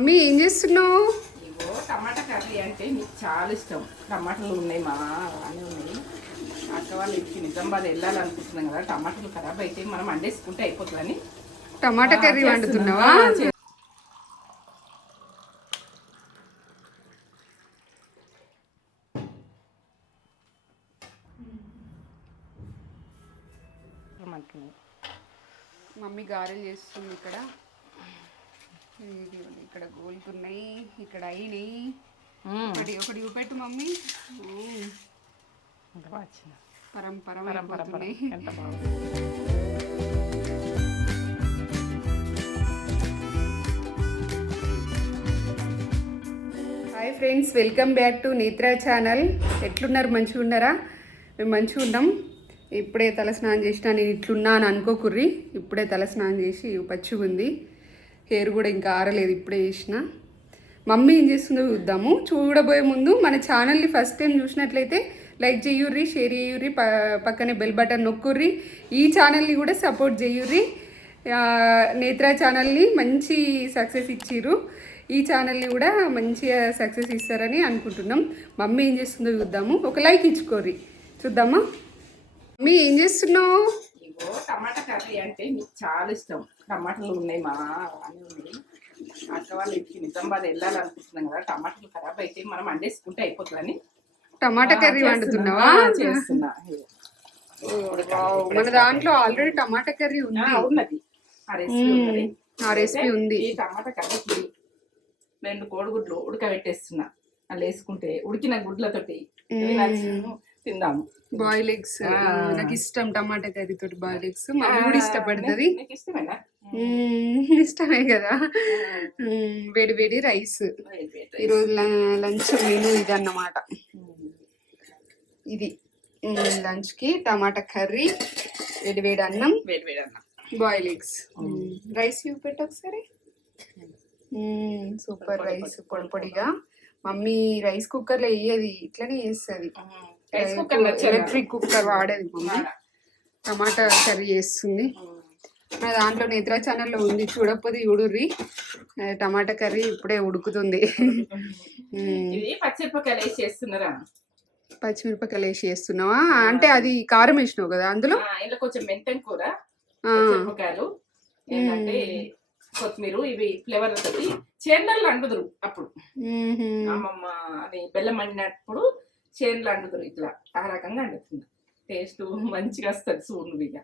Mummy ఏం చేస్తున్నావు? ఇగో టమాటా curry అంటే మీకు చాలా ఇష్టం. టమాటాలు ఉన్నాయి మా అన్నీ ఉన్నాయి. అక్క వాళ్ళు ఇంటికి నిజామాబాద్ వెళ్ళాలనుకుంటున్నాం కదా టమాటాలు ఖరాబ్ అయితే మనం అండేసుకుంటే అయిపోతుందని. Tomato curry వండుతున్నావా? మమ్మీ గారెలు చేస్తుంది ఇక్కడ. ఇక్కడ గోలుతున్నాయి ఇక్కడ అయినాయి. ఒకటి ఒకటి చూపెట్టు మమ్మీ. పరంపరం పరం పరం పరం. అయిపోతున్నాయి. ఎంత బాగుంది. Hi friends welcome back to Netra channel. ఎట్లున్నారు? మంచిగా ఉన్నారా? మేము మంచిగా ఉన్నాం. ఇప్పుడే తల స్నానం చేసిన నేను ఇట్లున్నా అని అనుకోకుర్రి. ఇప్పుడే తల స్నానం చేసి పచ్చిగా ఉంది హెయిర్ కూడా ఇంకా ఆరలేదు ఇప్పుడే చేసిన. మమ్మీ ఏం చేస్తుందో చూద్దాము. చూడబోయే ముందు మన ఛానల్ని ఫస్ట్ టైం చూసినట్లయితే లైక్ చేయుర్రి షేర్ చేయుర్రి ప పక్కనే బెల్ బటన్ నొక్కుర్రి. ఈ ఛానల్ని కూడా సపోర్ట్ చేయుర్రి. నేత్ర నేత్రా ఛానల్ని మంచి సక్సెస్ ఇచ్చిర్రు. ఈ ఛానల్ని కూడా మంచిగా సక్సెస్ ఇస్తారని అనుకుంటున్నాం. మమ్మీ ఏం చేస్తుందో చూద్దాము. ఒక లైక్ ఇచ్చుకోర్రి. చూద్దామా? మమ్మీ ఏం చేస్తున్నావు? ఇగో టమాటా కర్రీ అంటే మీకు చాలా ఇష్టం. టమాటాలు ఉన్నాయి మా అన్నీ ఉన్నాయి అక్క వాళ్ళు ఇంటికి నిజామాబాద్ వెళ్ళాలనుకుంటున్నాం కదా టమాటాలు ఖరాబ్ అయితే మనం అండేసుకుంటే అయిపోతుందని. Tomato curry. వండుతున్నావా? చేస్తున్నా. ఓ. మన దాంట్లో ఆల్రెడీ టమాటా కర్రీ ఉంది. ఉన్నది. ఆ రెసిపీ. ఉన్నది. ఆ రెసిపీ ఉంది. ఈ టమాటా కర్రీకి రెండు కోడిగుడ్లు ఉడకబెట్టేస్తున్నా. అలా వేసుకుంటే ఉడికిన గుడ్లతోటి తిందాము బాయిల్ ఎగ్స్. నాకు ఇష్టం టమాటా కర్రీ తోటి బాయిల్ ఎగ్స్ మమ్మీ కూడా ఇష్టపడుతుంది. ఇష్టమే కదా. వేడి వేడి రైస్. ఈరోజు లంచ్ మెనూ ఇది అన్నమాట. ఇది. లంచ్కి టమాటా కర్రీ వేడి వేడి అన్నం వేడి వేడి అన్న. Boil eggs. రైస్ ఇవి పెట్టు ఒకసారి. సూపర్ రైస్ పొడి పొడిగా. మమ్మీ రైస్ కుక్కర్లో వేయది ఇట్లనే నచ్చదా? ఎలక్ట్రిక్ కుక్కర్ వాడేది మమ్మీ టమాటా కర్రీ చేస్తుంది. దాంట్లో నేత్రా ఛానల్లో ఉంది చూడకపోతే చూడుర్రి. ఆ, టమాటా కర్రీ ఇప్పుడే ఉడుకుతుంది. పచ్చిమిరపకాయలు వేసి చేస్తున్నారా? పచ్చిమిరపకాయలు వేసి చేస్తున్నావా? అంటే అది కారం వేసినావు కదా అందులో? కొంచెం మెంతం కూర ఏంటంటే కొత్తిమీర ఇవి ఫ్లేవర్ తోటి చేనులలో అండుదురు అప్పుడు. అమ్మమ్మ అది బెల్లం వండినప్పుడు చేనులు అండుదురు ఇట్లా. ఆ రకంగా అండుతుంది టేస్ట్ మంచిగా వస్తుంది అవునా?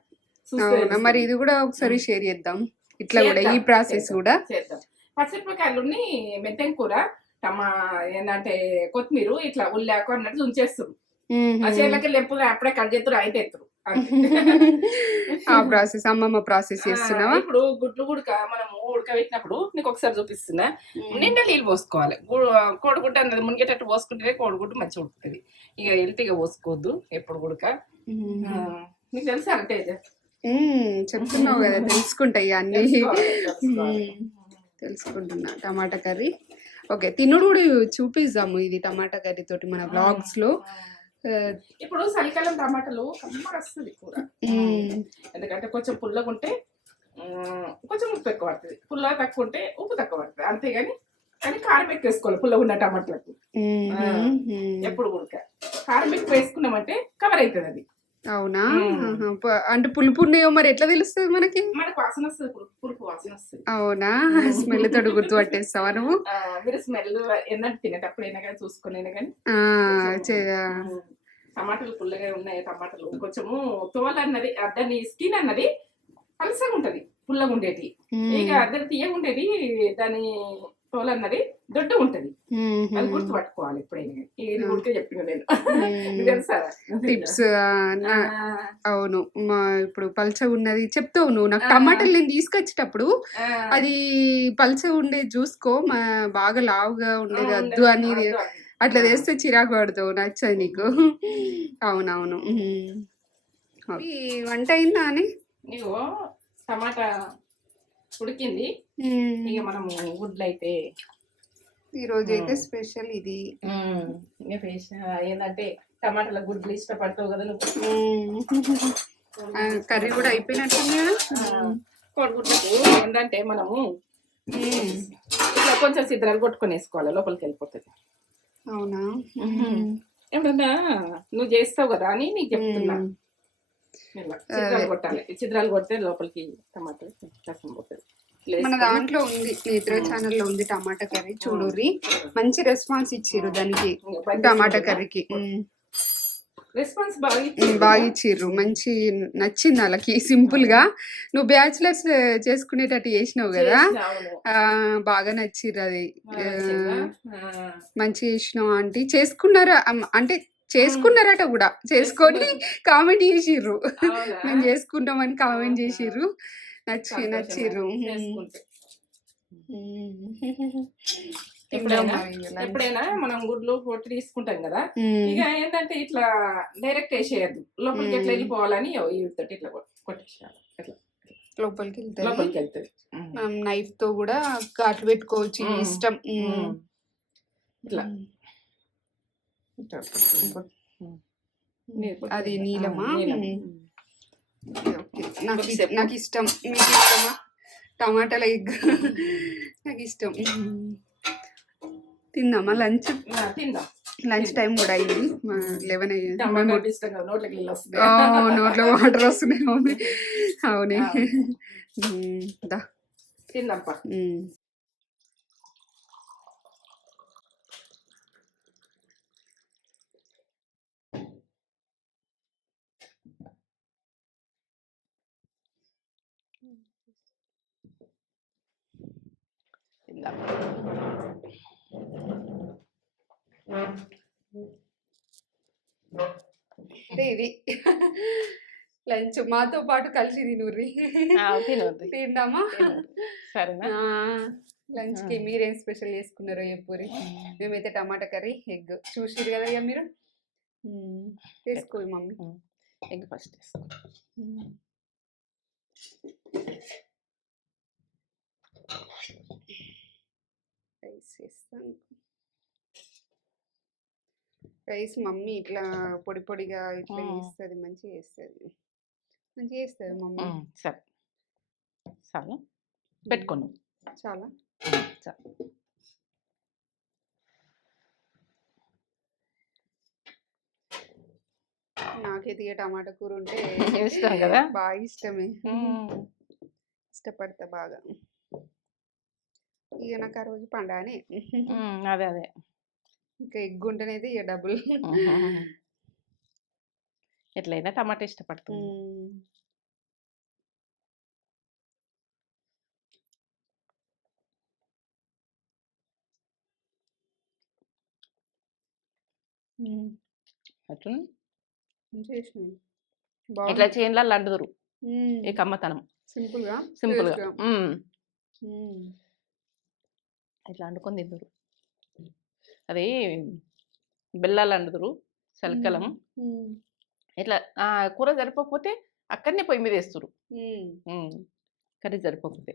తెలుస్తుంది. మరి ఇది కూడా ఒకసారి షేర్ చేద్దాం. ఇట్లా కూడా ఈ ప్రాసెస్ కూడా. చేద్దాం. పచ్చిమిరపకాయలుని మెంతం కూర టమా ఏంటంటే కొత్తిమీర ఇట్లా ఉల్లాకు అన్నట్టు ఉంచేస్తారు. ఆ చేనులకి లెంపులు అప్పుడే కట్ చేస్తారు అయితే ఎత్తురు ఆ ప్రాసెస్ అమ్మమ్మ ప్రాసెస్ చేస్తున్నావా? ఇప్పుడు గుడ్లు గుడక మనము ఉడకబెట్టినప్పుడు నీకు ఒకసారి చూపిస్తున్నా. నిండా నీళ్ళు పోసుకోవాలి. కోడిగుడ్డు అన్నది మునిగేటట్టు పోసుకుంటే కోడిగుడ్డు మంచిగా ఉడుకుతుంది. ఇక ఎల్తిగా పోసుకోవద్దు ఎప్పుడు గుడక. నీకు తెలుసా అంటే. చెప్తున్నావు కదా తెలుసుకుంటాయి అన్ని. తెలుసుకుంటున్నా టమాటా కర్రీ. ఓకే తినుడు కూడా చూపిద్దాము ఇది టమాటా కర్రీ తోటి మన వ్లాగ్స్లో. ఇప్పుడు చలికాలం టమాటాలు కమ్మగా వస్తుంది కూర. ఎందుకంటే కొంచెం పుల్లగా ఉంటే కొంచెం ఉప్పు ఎక్కువ పడుతుంది. పుల్ల తక్కువ ఉంటే ఉప్పు తక్కువ పడుతుంది. అంతేగాని కానీ కారం ఎక్కువ వేసుకోవాలి పుల్లగా ఉన్న టమాటాలకు. ఎప్పుడు ఉడక. కారం ఎక్కువ వేసుకున్నామంటే కవర్ అవుతుంది అది. అవునా? అంటే పులుపు ఉన్నాయో మరి ఎట్లా తెలుస్తుంది మనకి? మనకు వాసన వస్తుంది పులుపు పులుపు వాసన వస్తుంది. అవునా? స్మెల్ తోటి గుర్తుపట్టేస్తావా నువ్వు? ఆ, మీరు స్మెల్ ఎన్నట్టు తినేటప్పుడు అయినా కానీ చూసుకుని కానీ. టమాటాలు పుల్లగా ఉన్నాయి టమాటాలు కొంచెము తోలు అన్నది దాని స్కిన్ అన్నది పలసగా ఉంటది పుల్లగా ఉండేది ఇక. అద్దరు తీయగా ఉండేది దాని తోలు అన్నది దొడ్డు ఉంటది. అది గుర్తు పట్టుకోవాలి ఎప్పుడైనా. ఇది. గుర్తు చెప్పిన నేను టిప్స్ అవును మా ఇప్పుడు పల్చగా ఉన్నది చెప్తావు నువ్వు నాకు. టమాటాలు నేను తీసుకొచ్చేటప్పుడు అది పల్చగా ఉండేది చూసుకో మా బాగా లావుగా ఉండేది ఆ, వద్దు అని వద్దు అని. అట్లా చేస్తే చిరాకు పడతావు నచ్చదు నీకు. అవునవును. వంట అయిందా అని? టమాటా ఉడికింది. ఇక మనము గుడ్లు అయితే ఈరోజు అయితే స్పెషల్ ఇది. ఏంటంటే టమాటాల గుడ్లు ఇష్టపడతావు కదా నువ్వు. కర్రీ కూడా కోడిగుడ్లకు ఏంటంటే మనము కొంచెం సిద్ధరాలు కొట్టుకొని వేసుకోవాలి లోపలికి వెళ్ళిపోతుంది. అవునా? ఏమన్నా నువ్వు చేస్తావు కదా అని నీకు చెప్తున్నా. చిద్రాలు కొట్టాలి. ఈ చిద్రాలు కొడితే లోపలికి టమాటా రసం పోతుంది. ఇట్లా మన దాంట్లో ఉంది. నేత్ర ఛానల్లో ఉంది టమాటా కర్రీ. చూడుర్రి. మంచి రెస్పాన్స్ ఇచ్చిర్రు దానికి టమాటా. కర్రీకి. రెస్పాన్స్ బాగా ఇచ్చిర్రు? మంచి నచ్చింది వాళ్ళకి. సింపుల్గా నువ్వు బ్యాచులర్స్ చేసుకునేటట్టు చేసినావు కదా? బాగా నచ్చిర్రు అది. మంచి చేసినావు ఆంటీ. చేసుకున్నారా? అంటే చేసుకున్నారట కూడా. చేసుకొని కామెంట్ చేసిర్రు? మేము చేసుకుంటామని కామెంట్ చేసిర్రు. నచ్చి నచ్చిర్రు ఎప్పుడైనా? మనం గుడ్లు పొట్టు తీసుకుంటాం కదా. ఇక ఏంటంటే ఇట్లా డైరెక్ట్ వేసేయద్దు. లోపలికి ఎట్లా. వెళ్ళిపోవాలని వీటితో ఇట్లా కొట్- కొట్టేసేయాలి. ఇట్లా లోపలికి వెళ్తారు లోపలికి వెళ్తుంది. మనం నైఫ్తో కూడా ఘాట్లు పెట్టుకోవచ్చు. ఇష్టం. ఇట్లా. అది నీలమా. నాకు. నాకు ఇష్టం. మీకు ఇష్టమా? టమాటాల ఎగ్. నాకు ఇష్టం. తిందామా లంచ్ తిందాం. లంచ్ టైం కూడా అయింది. లెవెన్ అయ్యింది. నోట్లో వాటర్ వస్తున్నాయి. మమ్మీ అవునే. దా. తిందాంపా. మ్మ్. తిందాం. అంటే ఇది. లంచ్ మాతో పాటు కలిసి తినుర్రి తిందామా? సరేనా? లంచ్కి మీరేం స్పెషల్ చేసుకున్నారో చెప్పురి మేమైతే టమాటా కర్రీ ఎగ్. చూసిరు కదా ఇక మీరు. చేసుకో మమ్మీ. ఎగ్ ఫస్ట్ వేసుకో మ్మ్. రైస్ వేస్తాను. రైస్ మమ్మీ ఇట్లా పొడి పొడిగా ఇట్లా. చేస్తుంది మంచిగా చేస్తుంది. మంచిగా చేస్తుంది మమ్మీ. సరే. చాలు. పెట్టుకోను చాలా చాలు ఇక టమాటా కూర ఉంటే ఇష్టం కదా? బాగా ఇష్టమే. ఇష్టపడతా బాగా. ఇక నాకు ఆ రోజు పండానే అదే అదే. ఇంకా ఎగ్ ఉంటేనైతే ఇక డబుల్ ఎట్లయినా టమాటా ఇష్టపడుతుంది అట్లా ఇట్లా చేనులలో అంటుదురు ఈ కమ్మతనం. సింపుల్గా సింపుల్గా taste గా. మ్మ్. మ్మ్. ఇట్లా వండుకొని తిందురు. అది బెల్లాలు అండుదురు చలికలం మ్మ్. ఇట్లా ఆ కూర సరిపోకపోతే అక్కడనే పొయ్యి మీద వేస్తురు. కర్రీ సరిపోకపోతే.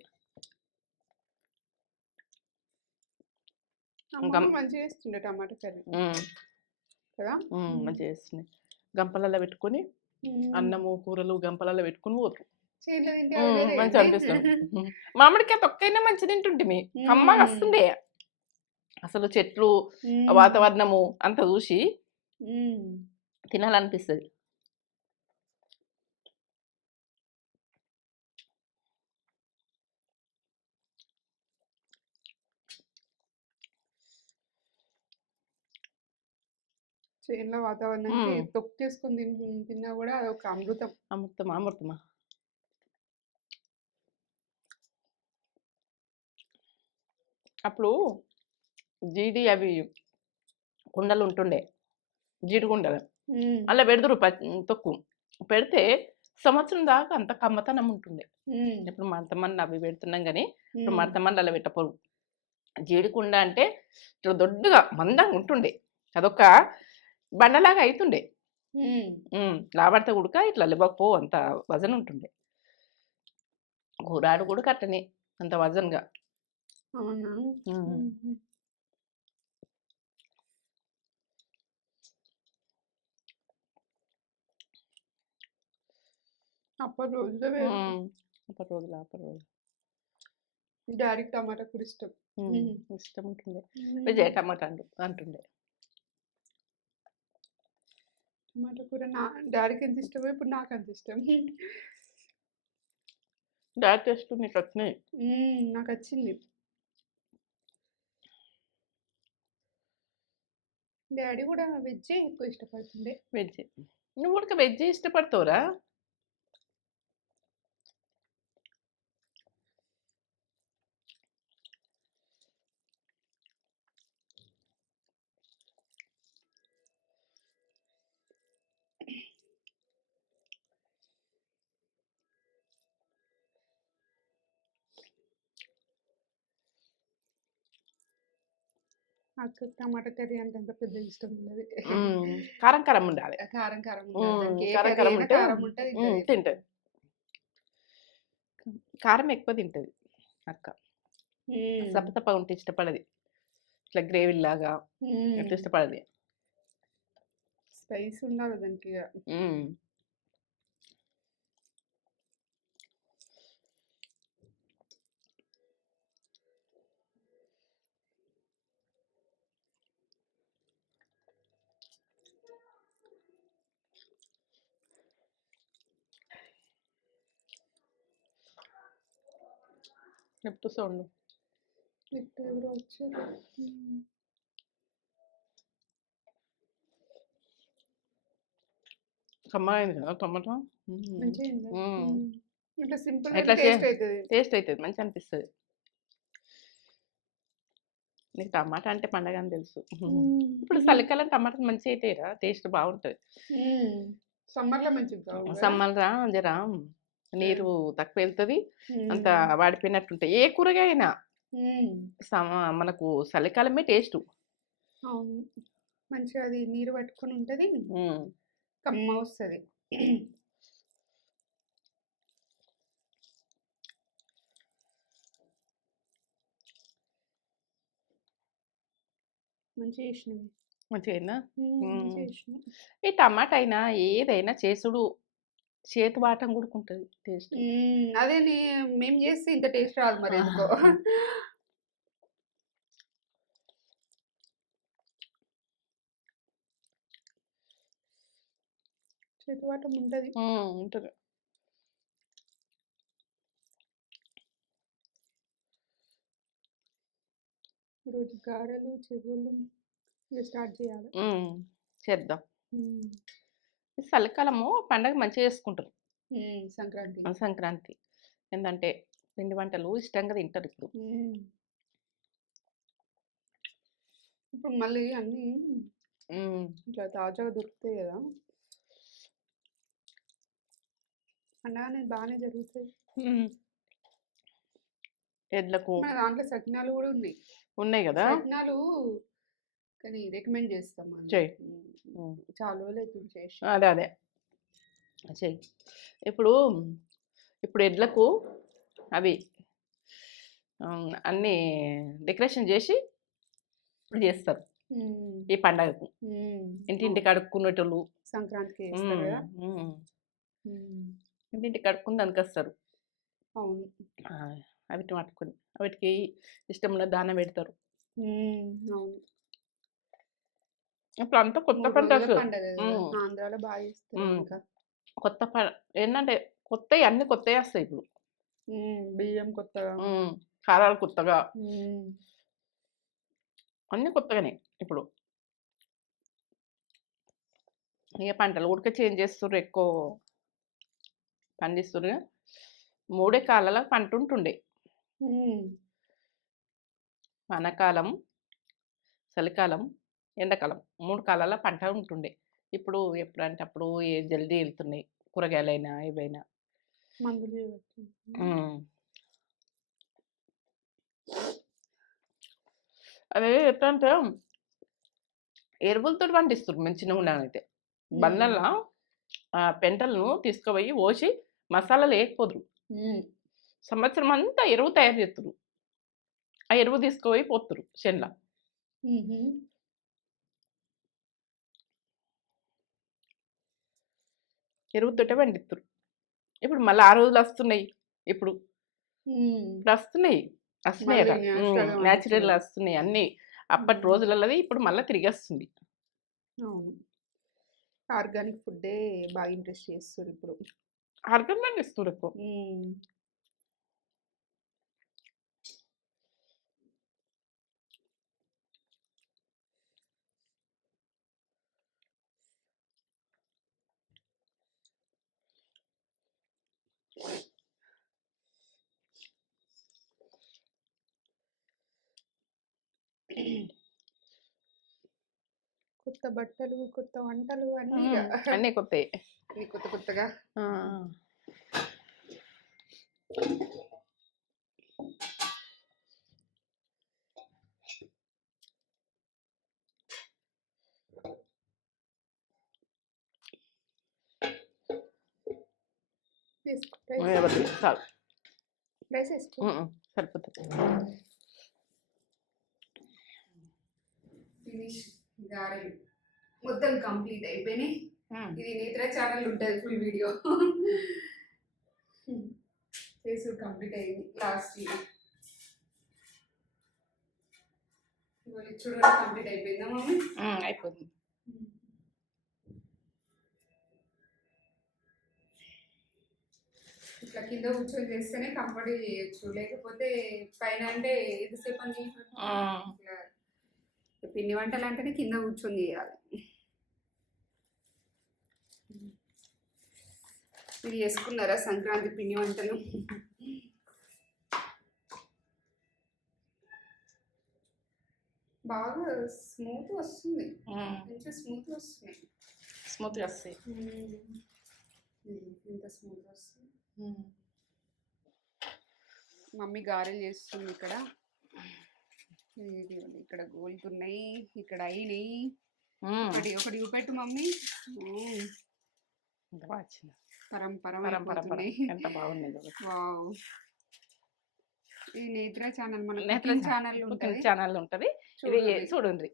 మంచిగా చేస్తుండే టమాటా కర్రీ. కదా? మంచిగా చేస్తున్నాయి గంపలలో పెట్టుకొని. అన్నము కూరలు గంపలలో పెట్టుకొని పోతురు. అదే మంచిగా అనిపిస్తుంది మ్మ్. మామిడికాయ తొక్కైనా మంచి తింటుంటిమి కమ్మగా మ్మ్. వస్తుండే అసలు చెట్లు. వాతావరణము అంత చూసి. తినాలనిపిస్తుంది చేనులో వాతావరణానికి మ్మ్. తొక్కేసుకొని తిన్- తిన్నా కూడా అదొక అమృతం అమృతమా అమృతమా అప్పుడు జీడి అవి కుండలు ఉంటుండే జీడి కుండలు. అలా పెడదురు తొక్కు. పెడితే సంవత్సరం దాకా అంత కమ్మతనం ఉంటుండే. ఇప్పుడు మడతమంది అవి పెడుతున్నాం కానీ ఇప్పుడు. మడతమంది అలా పెట్టపోరు. జీడికుండ అంటే ఇట్లా దొడ్డుగా మందంగా ఉంటుండే అదొక బండలాగా అవుతుండే లాబడితే ఉడక ఇట్లా లేవకపో అంత వజన్ ఉంటుండే కూరాడు కూడా కట్టనే అంత వజన్గా. అవునా. అప్పటి రోజులే వేరు. అప్పటి రోజులు అప్పటి రోజులు. డాడీకి టమాటా కూర ఇష్టం. ఉమ్. ఇష్టం ఉంటుంది విజయ టమాటా అంటు అంటుండే. టమాటా కూర నా డాడీకి ఎంత ఇష్టమో ఇప్పుడు నాకు అంత ఇష్టం. డాడీ టేస్ట్ నీకు వచ్చినాయి? నాకు వచ్చింది డాడీ కూడా వెజ్జే ఎక్కువ ఇష్టపడుతుండే. వెజ్ నువ్వు కూడా వెజ్ ఇష్టపడతావురా? నాకు టమాటా కర్రీ అంటే అంత పెద్ద ఇష్టం ఉండదు. కారం కారం ఉండాలి. కారం కారం కారం కారం ఉంటే కారం ఉంటది ఉమ్, తింటది. కారం ఎక్కువ తింటది అక్క. సప్పతప్ప ఉంటే ఇష్టపడది. ఇట్లా గ్రేవీ లాగా ఇష్టపడది. స్పైస్ ఉండాలి దానికి చెప్తూ సౌండ్? ఇప్పుడు ఎవరో వచ్చారు. మ్మ్. కమ్మగా కదా టమాటా. ఇట్లా సింపుల్ టేస్ట్ అవుతుంది మంచి అనిపిస్తుంది. నీకు టమాటా అంటే పండగ అని తెలుసు. ఇప్పుడు చలికాలం టమాటాలు మంచిగా అవుతాయిరా టేస్ట్ బాగుంటుంది. సమ్మర్లో మంచిగా కావాలి కదా? సమ్మర్ రా జరా? నీరు తక్కువ వెళ్తుంది. అంత వాడిపోయినట్టుంటాయి. ఏ కూరగాయ అయినా మనకు చలికాలమే టేస్ట్. అవును. మంచిగా అది నీరు పట్టుకొని ఉంటది. కమ్మ వస్తుంది. మంచిగా చేసినవి. మంచిగా. ఈ టమాటా అయినా ఏదైనా చేసుడు. చేతి వాటం కూడుకుంటుంది టేస్ట్. మ్మ్, అదే నీ మేము చేస్తే ఇంత టేస్ట్ రాదు మరి ఎందుకో. చేతివాటం ఉంటది. ఉంటుంది. ఈరోజు గారెలు చెరువులు స్టార్ట్ చేయాలి. చేద్దాం. చలికాలము పండగ మంచిగా చేసుకుంటారు. సంక్రాంతి. సంక్రాంతి. ఏంటంటే పిండి వంటలు ఇష్టంగా తింటారు ఇప్పుడు. ఇప్పుడు మళ్ళీ అన్నీ. ఇట్లా తాజాగా దొరుకుతాయి కదా. పండగ బాగానే జరుగుతాయి. ఎడ్లకు దాంట్లో సకినాలు కూడా ఉన్నాయి. ఉన్నాయి కదా. సకినాలు కానీ రికమెండ్ చేస్తాం. చాలా రోజులు చేసి అదే అదే. చెయ్యి ఇప్పుడు ఇప్పుడు ఎడ్లకు అవి అన్నీ డెకరేషన్ చేసి చేస్తారు. ఈ పండగకు. ఇంటింటికి అడుక్కునేటోళ్ళు సంక్రాంతికి. ఇంటింటికి అడుక్కుని దానికి వస్తారు అవిటిని పట్టుకొని వాటికి ఇష్టంలో దాన పెడతారు. ఇప్పుడు అంతా కొత్త పంట. ఆంధ్రాలో బాగా చేస్తారు. ఇంకా. కొత్త ప ఏంటంటే కొత్తవి అన్ని కొత్తవి వస్తాయి ఇప్పుడు. బియ్యం కొత్తగా. కారాలు కొత్తగా. అన్ని కొత్తగానే ఇప్పుడు. ఇక పంటలు ఉడక చేంజ్ చేస్తుర్రు ఎక్కువ. పండిస్తుర్రు మూడే కాలాల పంట ఉంటుండే. వానాకాలం చలికాలం ఎండాకాలం. మూడు కాలాల పంట ఉంటుండే. ఇప్పుడు ఎప్పుడంటే అప్పుడు ఏ జల్దీ వెళ్తున్నాయి కూరగాయలైనా ఏవైనా. అదే ఎట్లా అంటే ఎరువులతో పండిస్తారు మంచిగా ఉండాలంటే బండ్లల్లో ఆ పెంటలను తీసుకుపోయి పోసి మసాలా లేకపోదురు. మ్మ్. సంవత్సరం అంతా ఎరువు తయారు చేస్తారు ఆ ఎరువు తీసుకుపోయి పోతురు చేనులో ఎరువుతోటే పండిస్తారు ఇప్పుడు మళ్ళీ ఆ రోజులు వస్తున్నాయి. ఇప్పుడు. ఇప్పుడు వస్తున్నాయి. వస్తున్నాయి న్యాచురల్ వస్తున్నాయి. అన్ని. అప్పటి మ్మ్. రోజులది ఇప్పుడు మళ్ళీ తిరిగి వస్తుంది ఆర్గానిక్ ఫుడ్డే బాగా ఇంట్రెస్ట్ చేస్తారు ఇప్పుడు. ఆర్గన్ ఇస్తారు ఎక్కువ మ్మ్. కొత్త బట్టలు కొత్త వంటలు అన్నీ అన్నీ కొత్తాయి. అన్నీ కొత్త కొత్తగా. సరిపోతుంది ఫినిష్ గారెలు. మొత్తం కంప్లీట్ అయిపోయినాయి. మ్మ్. ఇది నేత్ర ఛానల్ ఉంటుంది ఫుల్ వీడియో ఫేస్ కంప్లీట్ అయింది లాస్ట్ ఇయర్ చూడండి కంప్లీట్ అయిపోయిందా మమ్మీ? మ్మ్. అయిపోయింది. ఇట్లా కింద కూర్చొని చేస్తేనే కంఫర్ట్ చేయొచ్చు. లేకపోతే పైన అంటే ఎంతసేపు అని మ్మ్. ఇట్లా పిండి వంటలు అంటేనే కింద కూర్చొని చేయాలి. మీరు చేసుకున్నారా సంక్రాంతి పిండి వంటలు? బాగా స్మూత్ వస్తుంది. మంచిగా స్మూత్ వస్తున్నాయి స్మూత్గా వస్తాయి. ఇంత స్మూత్ వస్తుంది. మమ్మీ గారెలు చేస్తుంది ఇక్కడ. ఇక్కడ గోలుతున్నాయి ఇక్కడ అయినాయి. ఒకటి ఒకటి చూపెట్టు మమ్మీ. ఎంత బాగుంది. వావ్ ఈ నేత్ర ఛానల్ మన నేత్ర కుకింగ్ ఛానల్ కుకింగ్ ఉంటుంది. ఛానల్ ఉంటది. ఇది చూడండి.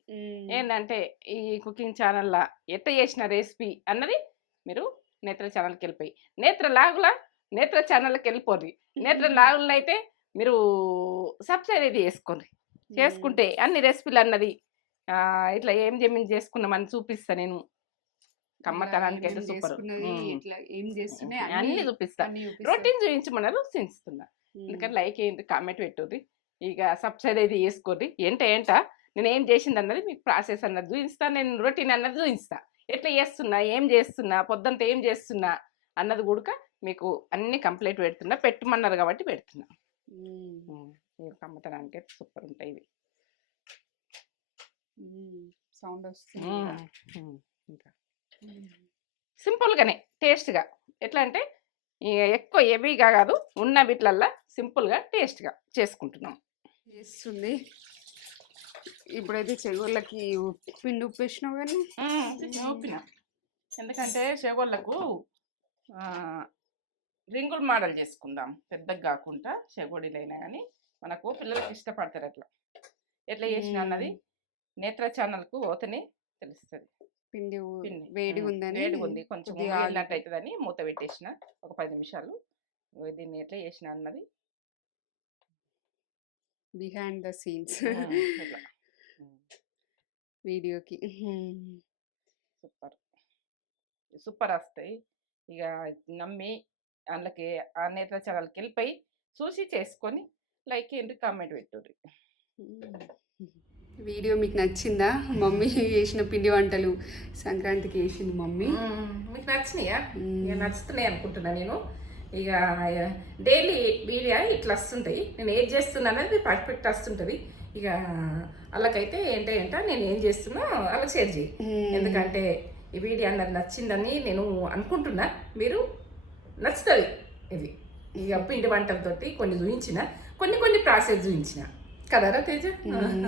ఏంటంటే ఈ కుకింగ్ ఛానల్లో ఎట్ట చేసిన రెసిపీ అన్నది మీరు నేత్ర ఛానల్కి వెళ్ళిపోయి నేత్ర లాగుల నేత్ర ఛానల్కి వెళ్ళిపోర్రి నేత్ర లాగులు అయితే మీరు సబ్స్క్రైబ్ అయితే చేసుకోండి. చేసుకుంటే అన్ని రెసిపీలు అన్నది ఇట్లా ఏం జమీన్ చేసుకున్నామని చూపిస్తా నేను. కమ్మతనానికి అయితే సూపర్. ఇట్లా ఏం చేస్తున్నాయి అన్ని చూపిస్తా. అన్ని చూపిస్తా. రొటీన్ చూపించమన్నారు చూపిస్తున్నా. ఎందుకంటే లైక్ ఏంటి కామెంట్ పెట్టుర్రి ఇక సబ్స్క్రైబ్ అయితే చేసుకోర్రి ఏంట ఏంట? నేను ఏం చేసింది అన్నది మీకు ప్రాసెస్ అన్నది చూపిస్తా నేను రొటీన్ అన్నది చూపిస్తా ఎట్లా చేస్తున్నా ఏం చేస్తున్నా పొద్దుంత ఏం చేస్తున్నా అన్నది కూడా మీకు అన్ని కంప్లీట్ పెడుతున్నా. పెట్టమన్నారు కాబట్టి పెడుతున్నా. కమ్మతనానికి అయితే సూపర్ ఉంటాయి ఇవి. సౌండ్ వస్తుంది. ఇంకా. సింపుల్గానే టేస్ట్గా. ఎట్లా అంటే ఇక ఎక్కువ హెవీగా కాదు ఉన్న వీటిలల్లా సింపుల్గా టేస్ట్గా చేసుకుంటున్నాం. చేస్తుంది. ఇప్పుడైతే చెగుళ్ళకి పిండి ఉప్పు వేసినావు కానీ ఓపిన ఎందుకంటే చెగోళ్ళకు రింగుల్ మోడల్ చేసుకుందాం. పెద్దగా కాకుండా చెగోడీలైనా కానీ మనకు పిల్లలకి ఇష్టపడతారు అట్లా. ఎట్లా చేసిన అన్నది నేత్ర ఛానల్కు పోతేనే తెలుస్తుంది. పిండి ఉమ్, ఉందని వేడిగా ఉంది. కొంచెం వెళ్ళినట్టు అవుతుందని మూత పెట్టేసిన. ఒక పది నిమిషాలు. దీన్ని ఎట్లా చేసిన అన్నది. Behind the scenes. వీడియోకి. సూపర్. సూపర్ వస్తాయి ఇక నమ్మి అందులోకి ఆ నేత్ర ఛానల్కి వెళ్ళిపోయి చూసి చేసుకొని లైక్ ఏంటి కామెంట్ పెట్టుర్రి. వీడియో మీకు నచ్చిందా? మమ్మీ చేసిన పిండి వంటలు. సంక్రాంతికి వేసింది మమ్మీ. మీకు నచ్చినాయా? నచ్చుతున్నాయి అనుకుంటున్నా నేను. ఇక డైలీ వీడియో ఇట్లా వస్తుంటాయి. నేను ఏం చేస్తున్నా అనేది పర్ఫెక్ట్ వస్తుంటుంది. ఇక వాళ్ళకైతే ఏంటో ఏంటో నేను ఏం చేస్తున్నా వాళ్ళకి షేర్ చేయి. ఎందుకంటే ఈ వీడియో అన్నది నచ్చిందని నేను అనుకుంటున్నా. మీరు నచ్చుతుంది ఇది. ఇక పిండి వంటలతోటి కొన్ని చూపించిన. కొన్ని కొన్ని ప్రాసెస్ చూపించిన. కదరా తేజ.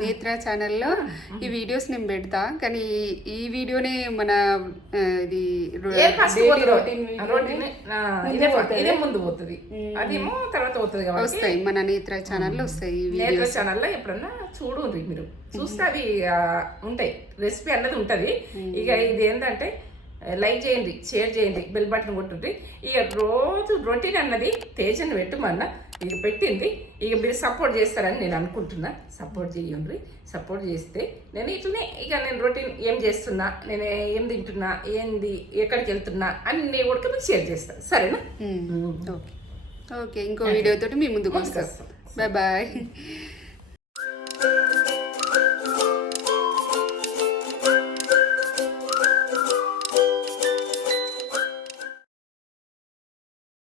నేత్ర ఛానల్లో ఈ వీడియోస్ నేను పెడతా. కానీ ఈ వీడియోనే మన ఇది ముందు పోతుంది. అదేమో తర్వాత పోతుంది కాబట్టి. వస్తాయి. మన నేత్ర ఛానల్లో వస్తాయి నేత్ర ఛానల్లో ఎప్పుడన్నా చూడు మీరు. చూస్తే అవి ఉంటాయి. రెసిపీ అన్నది ఉంటుంది. ఇక ఇది ఏంటంటే లైక్ చేయండి షేర్ చేయండి బెల్ బటన్ కొట్టుండ్రి ఇక రోజు రొటీన్ అన్నది తేజను పెట్టమన్న ఇక పెట్టింది. ఇక మీరు సపోర్ట్ చేస్తారని నేను అనుకుంటున్నా. సపోర్ట్ చేయండి. సపోర్ట్ చేస్తే నేను ఇట్లనే ఇక నేను రొటీన్ ఏం చేస్తున్నా నేను ఏం తింటున్నా ఏంది ఎక్కడికి వెళ్తున్నా అన్నీ కూడా మీకు షేర్ చేస్తాను సరేనా? ఓకే ఓకే ఇంకో వీడియోతోటి మీ ముందుకు వస్తాం. Bye bye